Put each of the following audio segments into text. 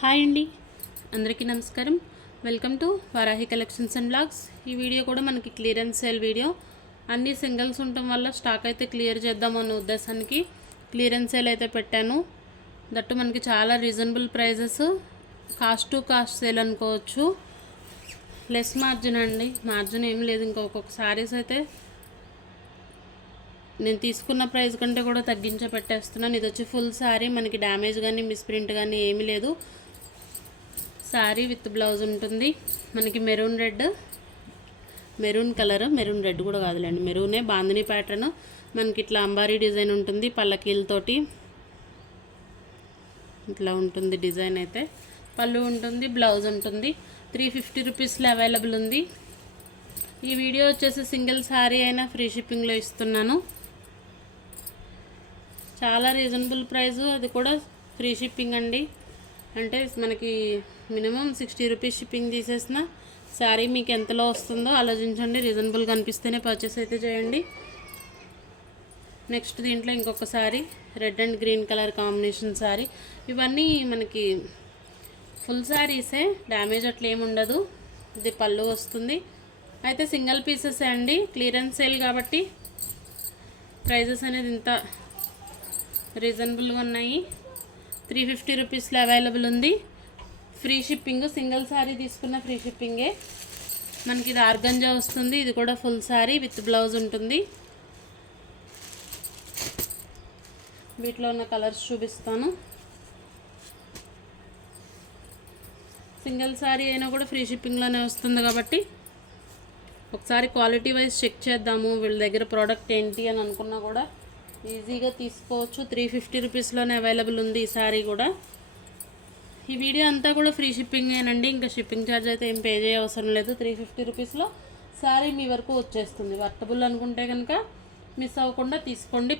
Hi అండి, అందరికీ నమస్కారం. Welcome to Varahi collections and blogs. ఈ వీడియో కూడా మనకి క్లియరెన్స్ సేల్ వీడియో. అన్ని సింగిల్స్ ఉండటం వల్ల స్టాక్ అయితే క్లియర్ చేద్దామన్న ఉద్దేశానికి క్లియరెన్స్ సేల్ అయితే పెట్టాను. దట్టు మనకి చాలా reasonable prices, cost to cost sale అనుకోవచ్చు. లెస్ మార్జిన్ అండి, మార్జిన్ ఏం లేదు. ఇంకొక సారీస్ అయితే నేను తీసుకున్న ప్రైస్ కంటే కూడా తగ్గించే పెట్టేస్తున్నాను. ఇది వచ్చి ఫుల్ శారీ, మనకి డ్యామేజ్ కానీ మిస్ప్రింట్ కానీ ఏమీ లేదు. శారీ విత్ బ్లౌజ్ ఉంటుంది. మనకి maroon red, maroon colour, maroon red కూడా కాదులేండి, మెరూనే, బాందిని ప్యాటర్న్. మనకి ఇట్లా అంబారీ డిజైన్ ఉంటుంది పల్లకీలతోటి. ఇట్లా ఉంటుంది డిజైన్ అయితే. పళ్ళు ఉంటుంది, బ్లౌజ్ ఉంటుంది. 350 రూపీస్లో అవైలబుల్ ఉంది. ఈ వీడియో వచ్చేసి సింగిల్ శారీ అయినా ఫ్రీ షిప్పింగ్లో ఇస్తున్నాను. చాలా రీజనబుల్ ప్రైస్, అది కూడా ఫ్రీ షిప్పింగ్ అండి. అంటే మనకి మినిమం 60 రూపీస్ షిప్పింగ్ తీసేసిన శారీ మీకు ఎంతలో వస్తుందో ఆలోచించండి. రీజనబుల్గా అనిపిస్తేనే పర్చేస్ అయితే చేయండి. నెక్స్ట్ దీంట్లో ఇంకొక sari, red and green colour combination sari. ఇవన్నీ మనకి ఫుల్ శారీసే, డ్యామేజ్ అట్లా ఏమి ఉండదు. ఇది పళ్ళు వస్తుంది. అయితే సింగిల్ పీసెస్ అండి, క్లియరెన్స్ సేల్ కాబట్టి ప్రైజెస్ అనేది ఇంత రీజనబుల్గా ఉన్నాయి. 350 రూపీస్లో అవైలబుల్ ఉంది. ఫ్రీ షిప్పింగ్, సింగిల్ శారీ తీసుకున్న ఫ్రీ షిప్పింగే. మనకి ఇది ఆర్గంజా వస్తుంది. ఇది కూడా ఫుల్ శారీ విత్ బ్లౌజ్ ఉంటుంది. వీటిలో ఉన్న కలర్స్ చూపిస్తాను. సింగిల్ శారీ అయినా కూడా ఫ్రీ షిప్పింగ్లోనే వస్తుంది కాబట్టి ఒకసారి క్వాలిటీ వైజ్ చెక్ చేద్దాము. వీళ్ళ దగ్గర ప్రోడక్ట్ ఏంటి అని అనుకున్నా కూడా ఈజీగా తీసుకోవచ్చు. 350 రూపీస్లోనే అవైలబుల్ ఉంది ఈ శారీ కూడా. ఈ వీడియో అంతా కూడా ఫ్రీ షిప్పింగేనండి, ఇంకా షిప్పింగ్ ఛార్జ్ అయితే ఏం పే చేయ అవసరం లేదు. 350 రూపీస్లో శారీ మీ వరకు వచ్చేస్తుంది. వర్తబుల్ అనుకుంటే కనుక మిస్ అవ్వకుండా తీసుకోండి.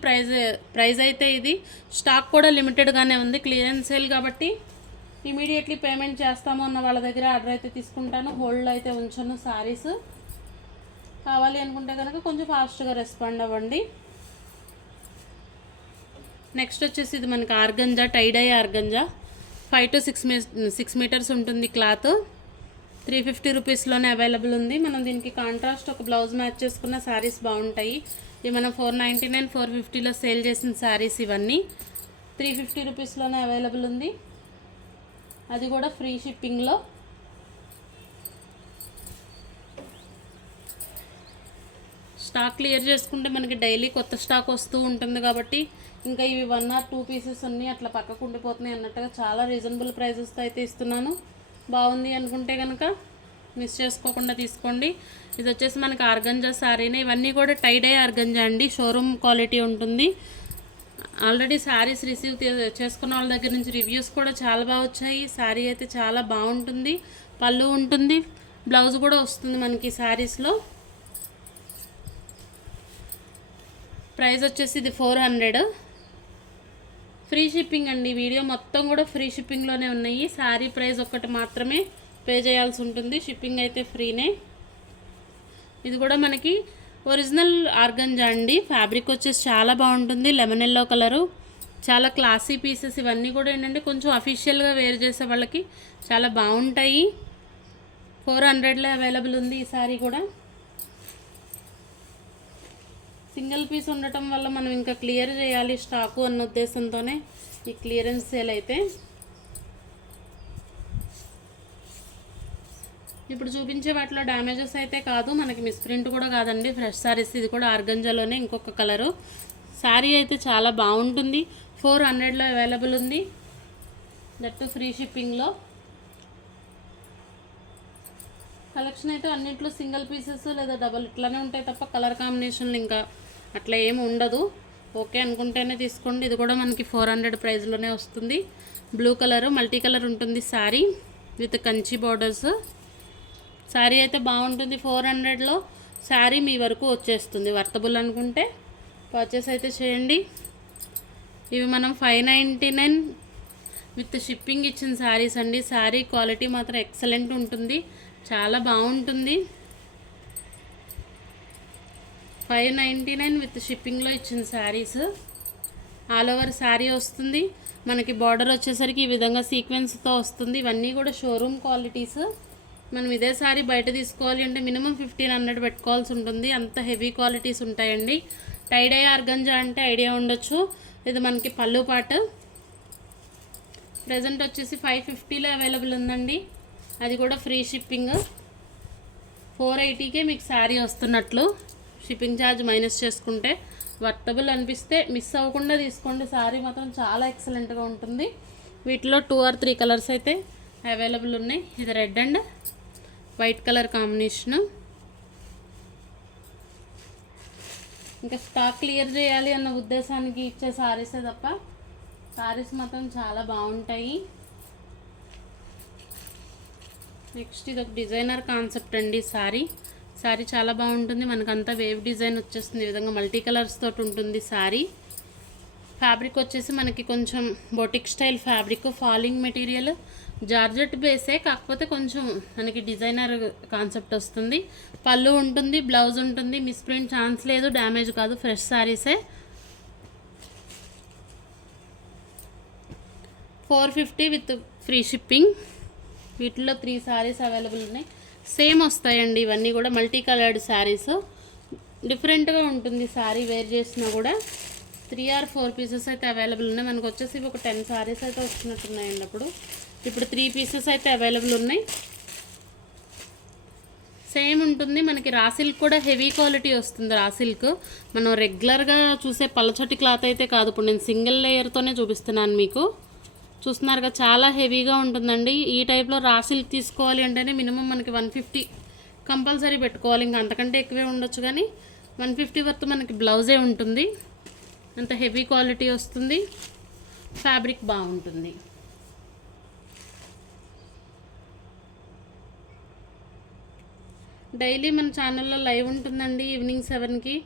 ప్రైజ్ అయితే ఇది. స్టాక్ కూడా లిమిటెడ్గానే ఉంది, క్లియరెన్స్ సేల్ కాబట్టి ఇమీడియట్లీ పేమెంట్ చేస్తాము అన్న వాళ్ళ దగ్గర ఆర్డర్ అయితే తీసుకుంటాను. హోల్డ్ అయితే ఉంచాను. శారీస్ కావాలి అనుకుంటే కనుక కొంచెం ఫాస్ట్గా రెస్పాండ్ అవ్వండి. నెక్స్ట్ వచ్చేసి ఇది మనకి ఆర్గంజా, టైడై ఆర్గంజా. 5 to 6 మీటర్స్ ఉంటుంది క్లాత్. 350 రూపీస్లోనే అవైలబుల్ ఉంది. మనం దీనికి కాంట్రాస్ట్ ఒక బ్లౌజ్ మ్యాచ్ చేసుకున్న శారీస్ బాగుంటాయి. ఇవి మనం 499, 450లో సేల్ చేసిన శారీస్ ఇవన్నీ. 350 రూపీస్లోనే అవైలబుల్ ఉంది, అది కూడా ఫ్రీ షిప్పింగ్లో. స్టాక్ క్లియర్ చేసుకుంటే మనకి డైలీ కొత్త స్టాక్ వస్తూ ఉంటుంది కాబట్టి ఇంకా ఇవి 1 or 2 పీసెస్ ఉన్నాయి అట్లా పక్కకు ఉండిపోతున్నాయి అన్నట్టుగా చాలా రీజనబుల్ ప్రైజెస్తో అయితే ఇస్తున్నాను. బాగుంది అనుకుంటే కనుక మిస్ చేసుకోకుండా తీసుకోండి. ఇది వచ్చేసి మనకి ఆర్గంజా శారీనే. ఇవన్నీ కూడా టైడై ఆర్గంజా అండి, షోరూమ్ క్వాలిటీ ఉంటుంది. ఆల్రెడీ శారీస్ రిసీవ్ చేసుకున్న వాళ్ళ దగ్గర నుంచి రివ్యూస్ కూడా చాలా బాగా వచ్చాయి. శారీ అయితే చాలా బాగుంటుంది. పళ్ళు ఉంటుంది, బ్లౌజ్ కూడా వస్తుంది మనకి శారీస్లో. ప్రైస్ వచ్చేసి ఇది 400. ఫ్రీ షిప్పింగ్ అండి. వీడియో మొత్తం కూడా ఫ్రీ షిప్పింగ్లోనే ఉన్నాయి. శారీ ప్రైస్ ఒక్కటి మాత్రమే పే చేయాల్సి ఉంటుంది, షిప్పింగ్ అయితే ఫ్రీనే. ఇది కూడా మనకి ఒరిజినల్ ఆర్గంజా అండి. ఫ్యాబ్రిక్ వచ్చేసి చాలా బాగుంటుంది, లెమన్ ఎల్లో కలరు. చాలా క్లాసీ పీసెస్ ఇవన్నీ కూడా ఏంటంటే కొంచెం అఫీషియల్గా వేర్ చేసే వాళ్ళకి చాలా బాగుంటాయి. 400లో అవైలబుల్ ఉంది ఈ శారీ కూడా. సింగిల్ పీస్ ఉండటం వల్ల మనం ఇంకా క్లియర్ చేయాలి స్టాకు అన్న ఉద్దేశంతోనే ఈ క్లియరెన్స్ సేల్ అయితే. ఇప్పుడు చూపించే వాటిలో డ్యామేజెస్ అయితే కాదు, మనకి మిస్ప్రింట్ కూడా కాదండి, ఫ్రెష్ శారీస్. ఇది కూడా ఆర్గంజాలోనే ఇంకొక కలరు. శారీ అయితే చాలా బాగుంటుంది. 400లో అవైలబుల్ ఉంది, దట్టు ఫ్రీ షిప్పింగ్లో. కలెక్షన్ అయితే అన్నింటిలో సింగిల్ పీసెస్ లేదా డబల్ ఇట్లానే ఉంటాయి తప్ప కలర్ కాంబినేషన్లు ఇంకా అట్లా ఏమి ఉండదు. ఓకే అనుకుంటేనే తీసుకోండి. ఇది కూడా మనకి 400 ప్రైస్లోనే వస్తుంది. బ్లూ కలర్, మల్టీ కలర్ ఉంటుంది శారీ విత్ కంచి బార్డర్స్. శారీ అయితే బాగుంటుంది. 400లో శారీ మీ వరకు వచ్చేస్తుంది. వర్తబుల్ అనుకుంటే పర్చేస్ అయితే చేయండి. ఇవి మనం 599 విత్ షిప్పింగ్ ఇచ్చిన శారీస్ అండి. శారీ క్వాలిటీ మాత్రం ఎక్సలెంట్ ఉంటుంది, చాలా బాగుంటుంది. 599 విత్ షిప్పింగ్లో ఇచ్చిన శారీస్. ఆల్ ఓవర్ శారీ వస్తుంది. మనకి బార్డర్ వచ్చేసరికి ఈ విధంగా సీక్వెన్స్తో వస్తుంది. ఇవన్నీ కూడా షోరూమ్ క్వాలిటీస్. మనం ఇదే సారీ బయట తీసుకోవాలి అంటే మినిమం 1500 పెట్టుకోవాల్సి ఉంటుంది. అంత హెవీ క్వాలిటీస్ ఉంటాయండి. టైడై ఆర్గంజా అంటే ఐడియా ఉండొచ్చు. ఇది మనకి పళ్ళు పాట. ప్రజెంట్ వచ్చేసి 550లో అవైలబుల్ ఉందండి. అది కూడా ఫ్రీ షిప్పింగ్. 480కే మీకు శారీ వస్తున్నట్లు. షిప్పింగ్ ఛార్జ్ మైనస్ చేసుకుంటే వర్తబుల్ అనిపిస్తే మిస్ అవ్వకుండా తీసుకోండి. శారీ మాత్రం చాలా ఎక్సలెంట్గా ఉంటుంది. వీటిలో 2 or 3 కలర్స్ అయితే అవైలబుల్ ఉన్నాయి. ఇది red and white colour combination. ఇంకా స్టాక్ క్లియర్ చేయాలి అన్న ఉద్దేశానికి ఇచ్చే శారీసే తప్ప శారీస్ మాత్రం చాలా బాగుంటాయి. నెక్స్ట్ ఇది ఒక డిజైనర్ కాన్సెప్ట్ అండి. శారీ చాలా బాగుంటుంది. మనకంతా వేవ్ డిజైన్ వచ్చేస్తుంది. ఈ విధంగా మల్టీ కలర్స్ తోటి ఉంటుంది శారీ. ఫ్యాబ్రిక్ వచ్చేసి మనకి కొంచెం boutique style fabric, falling material, georgette బేసే, కాకపోతే కొంచెం మనకి డిజైనర్ కాన్సెప్ట్ వస్తుంది. పళ్ళు ఉంటుంది, బ్లౌజ్ ఉంటుంది. మిస్ప్రింట్ ఛాన్స్ లేదు, డ్యామేజ్ కాదు, ఫ్రెష్ శారీసే. 450 with free shipping. వీటిలో 3 శారీస్ అవైలబుల్ ఉన్నాయి. సేమ్ వస్తాయండి ఇవన్నీ కూడా మల్టీ కలర్డ్ శారీస్. డిఫరెంట్గా ఉంటుంది శారీ వేర్ చేసినా కూడా. 3 or 4 పీసెస్ అయితే అవైలబుల్ ఉన్నాయి. మనకు వచ్చేసి ఒక 10 శారీస్ అయితే వస్తున్నట్టున్నాయండి. ఇప్పుడు 3 పీసెస్ అయితే అవైలబుల్ ఉన్నాయి. సేమ్ ఉంటుంది. మనకి రా సిల్క్ కూడా హెవీ క్వాలిటీ వస్తుంది. రా సిల్క్ మనం రెగ్యులర్గా చూసే పలచటి క్లాత్ అయితే కాదు. ఇప్పుడు నేను సింగిల్ లేయర్తోనే చూపిస్తున్నాను మీకు. చూస్తున్నారుగా, చాలా హెవీగా ఉంటుందండి. ఈ టైప్లో రా సిల్క్ తీసుకోవాలి అంటేనే మినిమం మనకి 150 కంపల్సరీ పెట్టుకోవాలి. ఇంకా అంతకంటే ఎక్కువే ఉండొచ్చు, కానీ 150 వరకు మనకి బ్లౌజే ఉంటుంది. అంత హెవీ క్వాలిటీ వస్తుంది. ఫ్యాబ్రిక్ బాగుంటుంది. డైలీ మన ఛానల్లో లైవ్ ఉంటుందండి ఈవినింగ్ 7కి.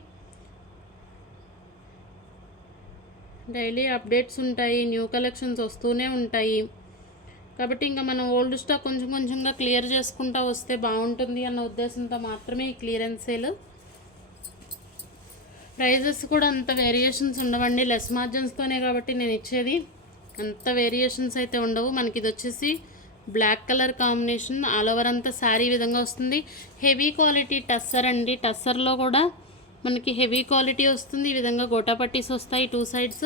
డైలీ అప్డేట్స్ ఉంటాయి, న్యూ కలెక్షన్స్ వస్తూనే ఉంటాయి. కాబట్టి ఇంకా మనం ఓల్డ్ స్టాక్ కొంచెం కొంచెంగా క్లియర్ చేసుకుంటూ వస్తే బాగుంటుంది అన్న ఉద్దేశంతో మాత్రమే ఈ క్లియరెన్స్ సేల్. ప్రైజెస్ కూడా అంత వేరియేషన్స్ ఉండవండి. లెస్ మార్జిన్స్తోనే కాబట్టి నేను ఇచ్చేది. అంత వేరియేషన్స్ అయితే ఉండవు. మనకి ఇది వచ్చేసి black colour combination. All over అంతా శారీ విధంగా వస్తుంది. హెవీ క్వాలిటీ టస్సర్ అండి. టస్సర్లో కూడా మనకి హెవీ క్వాలిటీ వస్తుంది. ఈ విధంగా గోటా పట్టీస్ వస్తాయి 2 sides.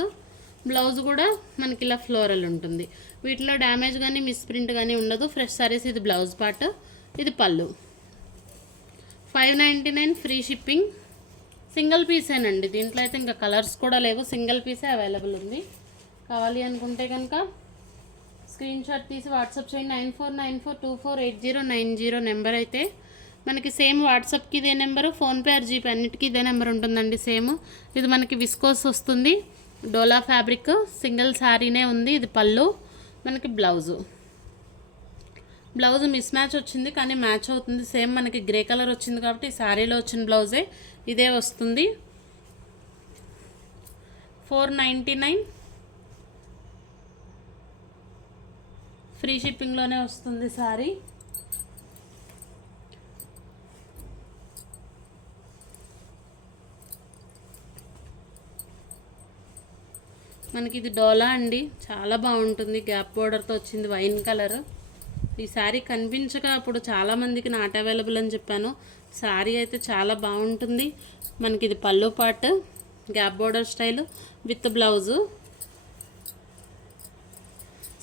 బ్లౌజ్ కూడా మనకి ఇలా ఫ్లోరల్ ఉంటుంది. వీటిలో డ్యామేజ్ కానీ మిస్ప్రింట్ కానీ ఉండదు. ఫ్రెష్ సారీస్. ఇది బ్లౌజ్ పార్ట్, ఇది పళ్ళు. 599 ఫ్రీ షిప్పింగ్. సింగిల్ పీసేనండి. దీంట్లో అయితే ఇంకా కలర్స్ కూడా లేవు, సింగిల్ పీసే అవైలబుల్ ఉంది. కావాలి అనుకుంటే కనుక స్క్రీన్ షాట్ తీసి వాట్సాప్ చేయండి. 9494248090 నెంబర్ అయితే మనకి సేమ్ వాట్సాప్కి ఇదే నెంబరు, ఫోన్పే ఆర్ జీపే అన్నిటికీ ఇదే నెంబర్ ఉంటుందండి సేమ్. ఇది మనకి విస్కోస్ వస్తుంది. డోలా ఫ్యాబ్రిక్. సింగిల్ శారీనే ఉంది. ఇది పళ్ళు. మనకి బ్లౌజ్ మిస్ మ్యాచ్ వచ్చింది కానీ మ్యాచ్ అవుతుంది. సేమ్ మనకి గ్రే కలర్ వచ్చింది కాబట్టి శారీలో వచ్చిన బ్లౌజే ఇదే వస్తుంది. 499 ఫ్రీ షిప్పింగ్లోనే వస్తుంది శారీ. మనకి ఇది డోలా అండి. చాలా బాగుంటుంది. గ్యాప్ బోర్డర్తో వచ్చింది, వైన్ కలర్. ఈ శారీ కనిపించక అప్పుడు చాలామందికి నాట్ అవైలబుల్ అని చెప్పాను. శారీ అయితే చాలా బాగుంటుంది. మనకి ఇది పళ్ళు part, gap border style with blouse.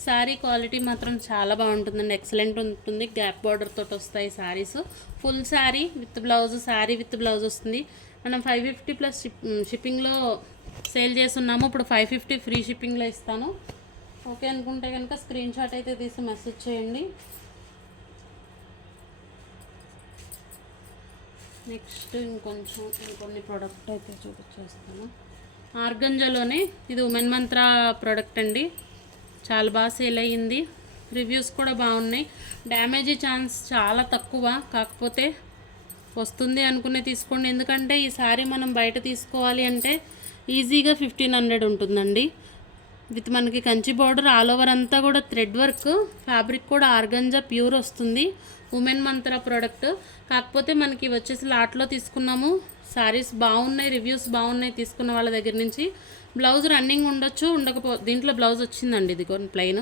Sari quality మాత్రం చాలా బాగుంటుందండి. ఎక్సలెంట్ ఉంటుంది. గ్యాప్ బార్డర్ తోటి వస్తాయి saris. Full sari with blouse, sari with blouse వస్తుంది. మనం 550 ప్లస్ షిప్పింగ్లో సేల్ చేస్తున్నాము. ఇప్పుడు 550 ఫ్రీ షిప్పింగ్లో ఇస్తాను. ఓకే అనుకుంటే కనుక స్క్రీన్ షాట్ అయితే తీసి మెసేజ్ చేయండి. నెక్స్ట్ ఇంకొన్ని ప్రోడక్ట్ అయితే చూపించేస్తాను. ఆర్గంజాలోనే ఇది ఉమెన్ మంత్ర ప్రోడక్ట్ అండి. చాలా బాగా సేల్ అయ్యింది. రివ్యూస్ కూడా బాగున్నాయి. డ్యామేజీ ఛాన్స్ చాలా తక్కువ. కాకపోతే వస్తుంది అనుకునే తీసుకోండి. ఎందుకంటే ఈ సారీ మనం బయట తీసుకోవాలి అంటే ఈజీగా 1500 ఉంటుందండి. విత్ మనకి కంచి బార్డర్, ఆల్ ఓవర్ అంతా కూడా థ్రెడ్ వర్క్. ఫ్యాబ్రిక్ కూడా ఆర్గంజా ప్యూర్ వస్తుంది. ఉమెన్ మంత్ర ప్రోడక్ట్. కాకపోతే మనకి వచ్చేసి లాట్లో తీసుకున్నాము. శారీస్ బాగున్నాయి, రివ్యూస్ బాగున్నాయి తీసుకున్న వాళ్ళ దగ్గర నుంచి. బ్లౌజ్ రన్నింగ్ ఉండొచ్చు, దీంట్లో బ్లౌజ్ వచ్చిందండి, ఇది కొన్ని ప్లెయిన్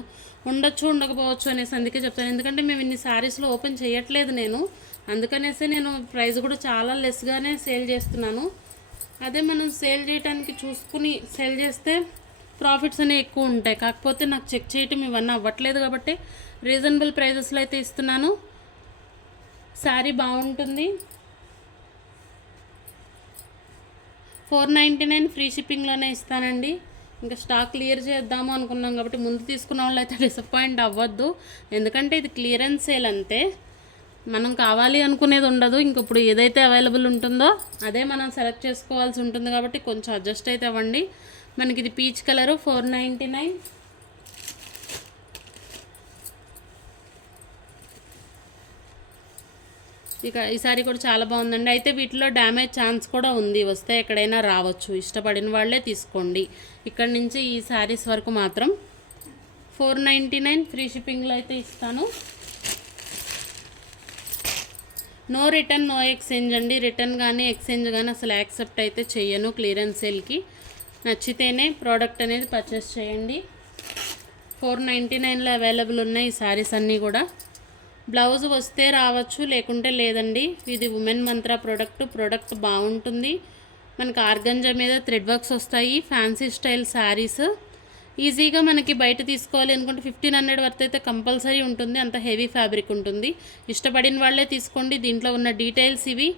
ఉండొచ్చు, ఉండకపోవచ్చు అనేసి అందుకే చెప్తాను. ఎందుకంటే మేము ఇన్ని శారీస్లో ఓపెన్ చేయట్లేదు నేను, అందుకనేసి నేను ప్రైస్ కూడా చాలా లెస్గానే సేల్ చేస్తున్నాను. అదే మనం సేల్ చేయడానికి చూసుకుని సేల్ చేస్తే ప్రాఫిట్స్ అనేవి ఎక్కువ ఉంటాయి. కాకపోతే నాకు చెక్ చేయటం ఇవన్నీ అవ్వట్లేదు కాబట్టి రీజనబుల్ ప్రైజెస్లో అయితే ఇస్తున్నాను. శారీ బాగుంటుంది. 499 ఫ్రీ షిప్పింగ్లోనే ఇస్తానండి. ఇంకా స్టాక్ క్లియర్ చేద్దాము అనుకున్నాం కాబట్టి ముందు తీసుకున్న వాళ్ళు అయితే డిసప్పాయింట్ అవ్వద్దు. ఎందుకంటే ఇది క్లియరెన్స్ సేల్ అంతే, మనం కావాలి అనుకునేది ఉండదు. ఇంక ఇప్పుడు ఏదైతే అవైలబుల్ ఉంటుందో అదే మనం సెలెక్ట్ చేసుకోవాల్సి ఉంటుంది కాబట్టి కొంచెం అడ్జస్ట్ అయితే అవ్వండి. మనకి ఇది పీచ్ కలరు 499. ఇక ఈ సారీ కూడా చాలా బాగుందండి. అయితే వీటిలో డ్యామేజ్ ఛాన్స్ కూడా ఉంది, వస్తే ఎక్కడైనా రావచ్చు. ఇష్టపడిన వాళ్ళే తీసుకోండి. ఇక్కడ నుంచి ఈ శారీస్ వరకు మాత్రం 499 ఫ్రీ షిప్పింగ్లో అయితే ఇస్తాను. నో రిటర్న్ నో ఎక్స్చేంజ్ అండి. రిటర్న్ కానీ ఎక్స్చేంజ్ కానీ అసలు యాక్సెప్ట్ అయితే చేయను క్లియరెన్స్ సేల్కి. నచ్చితేనే ప్రోడక్ట్ అనేది పర్చేస్ చేయండి. 499లో అవైలబుల్ ఉన్నాయి ఈ శారీస్ అన్నీ కూడా. బ్లౌజ్ వస్తే రావచ్చు, లేకుంటే లేదండి. ఇది ఉమెన్ మంత్ర ప్రోడక్ట్ బాగుంటుంది. మనకు ఆర్గంజా మీద థ్రెడ్ వర్క్స్ వస్తాయి. ఫ్యాన్సీ స్టైల్ శారీస్ ఈజీగా మనకి బయట తీసుకోవాలి అనుకుంటే 1500 వరకు అయితే కంపల్సరీ ఉంటుంది. అంత హెవీ ఫ్యాబ్రిక్ ఉంటుంది. ఇష్టపడిన వాళ్ళే తీసుకోండి. దీంట్లో ఉన్న డీటెయిల్స్ ఇవి.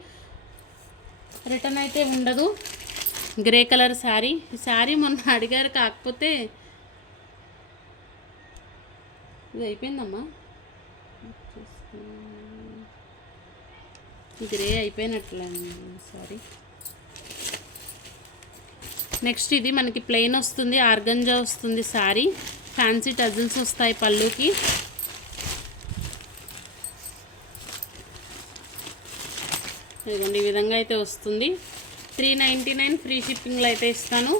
రిటర్న్ అయితే ఉండదు. Grey colour sari. ఈ శారీ మొన్న అడిగారు, కాకపోతే ఇది అయిపోయిందమ్మా, గ్రే అయిపోయినట్లే సారీ. నెక్స్ట్ ఇది మనకి ప్లెయిన్ వస్తుంది, ఆర్గంజా వస్తుంది శారీ. ఫ్యాన్సీ టజిల్స్ వస్తాయి పళ్ళుకి. ఇదిగోండి ఈ విధంగా అయితే వస్తుంది. 399 ఫ్రీ షిప్పింగ్లో అయితే ఇస్తాను.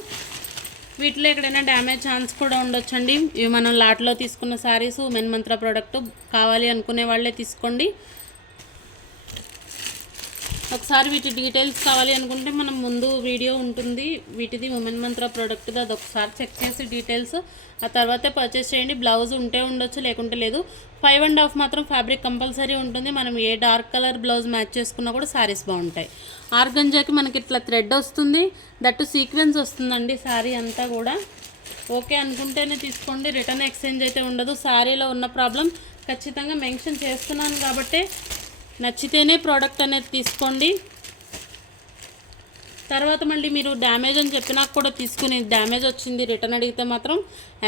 వీటిలో ఎక్కడైనా డ్యామేజ్ ఛాన్స్ కూడా ఉండొచ్చండి. ఇవి మనం లాట్లో తీసుకున్న శారీస్, ఉమెన్ మంత్ర ప్రోడక్ట్ కావాలి అనుకునే వాళ్ళే తీసుకోండి. ఒకసారి వీటి డీటెయిల్స్ కావాలి అనుకుంటే మనం ముందు వీడియో ఉంటుంది వీటిది ఉమెన్ మంత్ర ప్రోడక్ట్ది, అది ఒకసారి చెక్ చేసి డీటెయిల్స్ ఆ తర్వాతే పర్చేస్ చేయండి. బ్లౌజ్ ఉంటే ఉండొచ్చు, లేకుంటే లేదు. 5.5 మాత్రం ఫ్యాబ్రిక్ కంపల్సరీ ఉంటుంది. మనం ఏ డార్క్ కలర్ బ్లౌజ్ మ్యాచ్ చేసుకున్నా కూడా శారీస్ బాగుంటాయి. ఆర్గంజాకి మనకి ఇట్లా థ్రెడ్ వస్తుంది, దట్టు సీక్వెన్స్ వస్తుందండి శారీ అంతా కూడా. ఓకే అనుకుంటేనే తీసుకోండి. రిటర్న్ ఎక్స్చేంజ్ అయితే ఉండదు. శారీలో ఉన్న ప్రాబ్లం ఖచ్చితంగా మెన్షన్ చేస్తున్నాను కాబట్టి నచ్చితేనే ప్రోడక్ట్ అనేది తీసుకోండి. తర్వాత మళ్ళీ మీరు డ్యామేజ్ అని చెప్పినా కూడా తీసుకుని డ్యామేజ్ వచ్చింది రిటర్న్ అడిగితే మాత్రం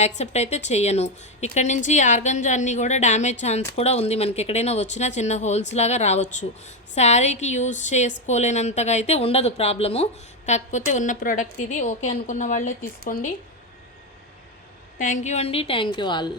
యాక్సెప్ట్ అయితే చెయ్యను. ఇక్కడ నుంచి ఆర్గంజా అన్నీ కూడా డ్యామేజ్ ఛాన్స్ కూడా ఉంది. మనకి ఎక్కడైనా వచ్చినా చిన్న హోల్స్ లాగా రావచ్చు. శారీకి యూజ్ చేసుకోలేనంతగా అయితే ఉండదు ప్రాబ్లము. కాకపోతే ఉన్న ప్రోడక్ట్ ఇది. ఓకే అనుకున్న వాళ్ళే తీసుకోండి. థ్యాంక్ యూ అండి. Thank you all.